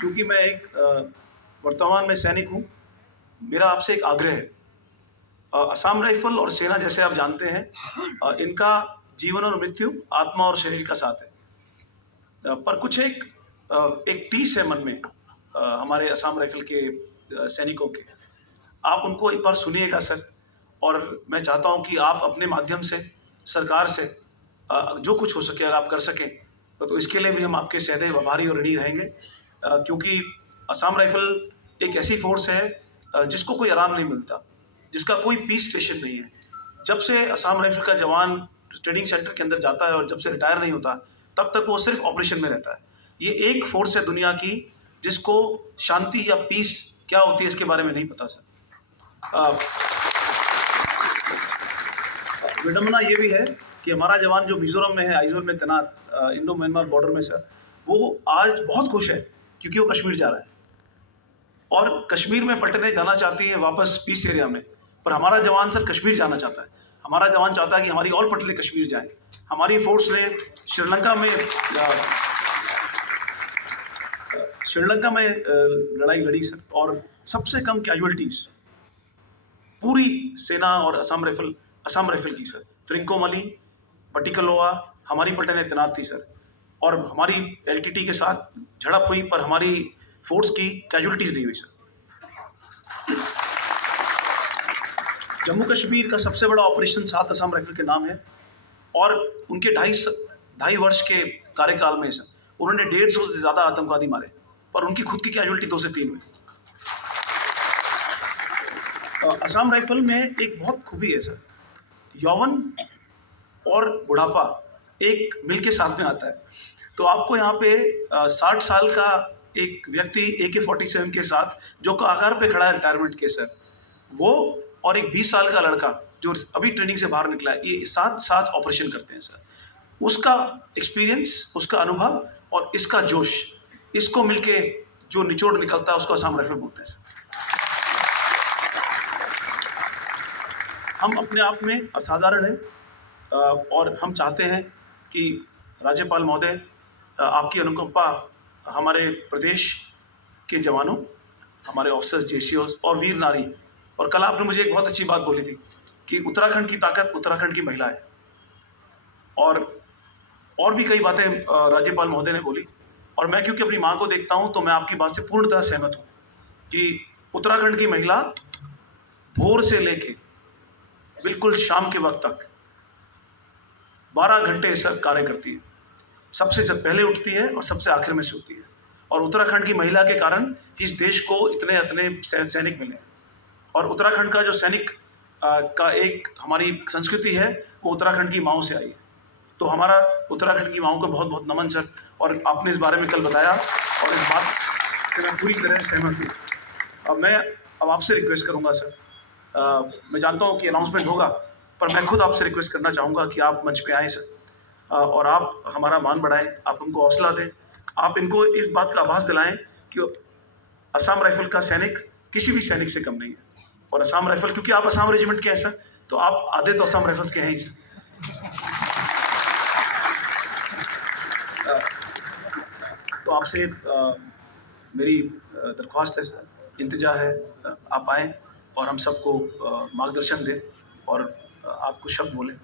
क्योंकि मैं एक वर्तमान में सैनिक हूँ, मेरा आपसे एक आग्रह है। असम राइफ़ल और सेना जैसे आप जानते हैं इनका जीवन और मृत्यु आत्मा और शरीर का साथ है। पर कुछ एक टीस है मन में हमारे असम राइफ़ल के सैनिकों के। आप उनको एक बार सुनिएगा सर, और मैं चाहता हूँ कि आप अपने माध्यम से सरकार से जो कुछ हो सके अगर आप कर सकें, तो इसके लिए भी हम आपके सदैव आभारी और ऋणी रहेंगे। क्योंकि असम राइफ़ल एक ऐसी फ़ोर्स है जिसको कोई आराम नहीं मिलता, जिसका कोई पीस स्टेशन नहीं है। जब से असम राइफ़ल का जवान ट्रेनिंग सेंटर के अंदर जाता है और जब से रिटायर नहीं होता, तब तक वो सिर्फ़ ऑपरेशन में रहता है। ये एक फ़ोर्स है दुनिया की जिसको शांति या पीस क्या होती है इसके बारे में नहीं पता सर। विडंबना ये भी है कि हमारा जवान जो मिज़ोरम में है, आइज़ोल में तैनात इंडो म्यांमार बॉर्डर में सर, वो आज बहुत खुश है क्योंकि वो कश्मीर जा रहा है और कश्मीर में पलटने जाना चाहती है वापस पीस एरिया में। पर हमारा जवान सर कश्मीर जाना चाहता है। हमारा जवान चाहता है कि हमारी और पटले कश्मीर जाएँ। हमारी फ़ोर्स ने श्रीलंका में लड़ाई लड़ी सर, और सबसे कम कैजुअल्टीज़ पूरी सेना और असम राइफ़ल की सर। त्रिंकोमाली, बटिकलोआ हमारी पलटनें तैनात थी सर, और हमारी एलटीटी के साथ झड़प हुई पर हमारी फ़ोर्स की कैजुअल्टीज़ नहीं हुई सर। जम्मू कश्मीर का सबसे बड़ा ऑपरेशन 7 असम राइफ़ल के नाम है, और उनके ढाई वर्ष के कार्यकाल में सर उन्होंने 150 से ज़्यादा आतंकवादी मारे, पर उनकी खुद की कैजुअल्टी 2 से 3 हुई। असम राइफ़ल में एक बहुत खूबी है सर, यौवन और बुढ़ापा एक मिल के साथ में आता है। तो आपको यहाँ पे 60 साल का एक व्यक्ति AK-47 के साथ जो कगार पे खड़ा है रिटायरमेंट के सर, वो और एक 20 साल का लड़का जो अभी ट्रेनिंग से बाहर निकला है, ये साथ ऑपरेशन करते हैं सर। उसका एक्सपीरियंस, उसका अनुभव और इसका जोश, इसको मिलके जो निचोड़ निकलता है उसको असम राइफ़ल बोलते हैं सर। हम अपने आप में असाधारण हैं, और हम चाहते हैं कि राज्यपाल महोदय आपकी अनुकंपा हमारे प्रदेश के जवानों, हमारे ऑफिसर्स, जेसीओस और वीर नारी, और कल आपने मुझे एक बहुत अच्छी बात बोली थी कि उत्तराखंड की ताकत उत्तराखंड की महिला है, और भी कई बातें राज्यपाल महोदय ने बोली, और मैं क्योंकि अपनी माँ को देखता हूँ तो मैं आपकी बात से पूर्णतः सहमत हूँ कि उत्तराखंड की महिला भोर से लेके बिल्कुल शाम के वक्त तक 12 घंटे सर कार्य करती है। सबसे जब पहले उठती है और सबसे आखिर में सोती है, और उत्तराखंड की महिला के कारण इस देश को इतने सैनिक मिले। और उत्तराखंड का जो सैनिक का एक हमारी संस्कृति है, वो उत्तराखंड की माँओं से आई है। तो हमारा उत्तराखंड की माँओं को बहुत बहुत नमन सर, और आपने इस बारे में कल बताया और इस बात से मैं पूरी तरह सहमत हूँ। अब आपसे रिक्वेस्ट करूँगा सर, मैं जानता हूँ कि अनाउंसमेंट होगा, पर मैं खुद आपसे रिक्वेस्ट करना चाहूँगा कि आप मंच पे आएँ सर, और आप हमारा मान बढ़ाएँ, आप हमको हौसला दें, आप इनको इस बात का आभास दिलाएँ कि असम राइफ़ल का सैनिक किसी भी सैनिक से कम नहीं है। और असम राइफ़ल, क्योंकि आप असम रेजिमेंट के हैं सर, तो आप आधे तो असम राइफ़ल्स के हैं ही सर। तो आपसे मेरी दरख्वास्त है सर, इंतज़ार है, आप आएँ और हम सबको मार्गदर्शन दें और आप कुछ शब्द बोलें।